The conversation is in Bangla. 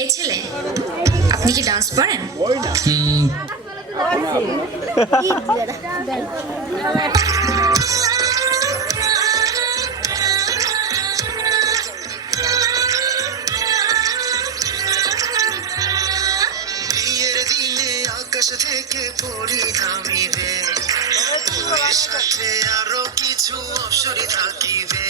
এই ছেলে, আপনি কি ডান্স করেন? বিয়ের দিনে আকাশ থেকে পড়ি নামিবে, সাথে আরো কিছু অপসরি থাকিবে।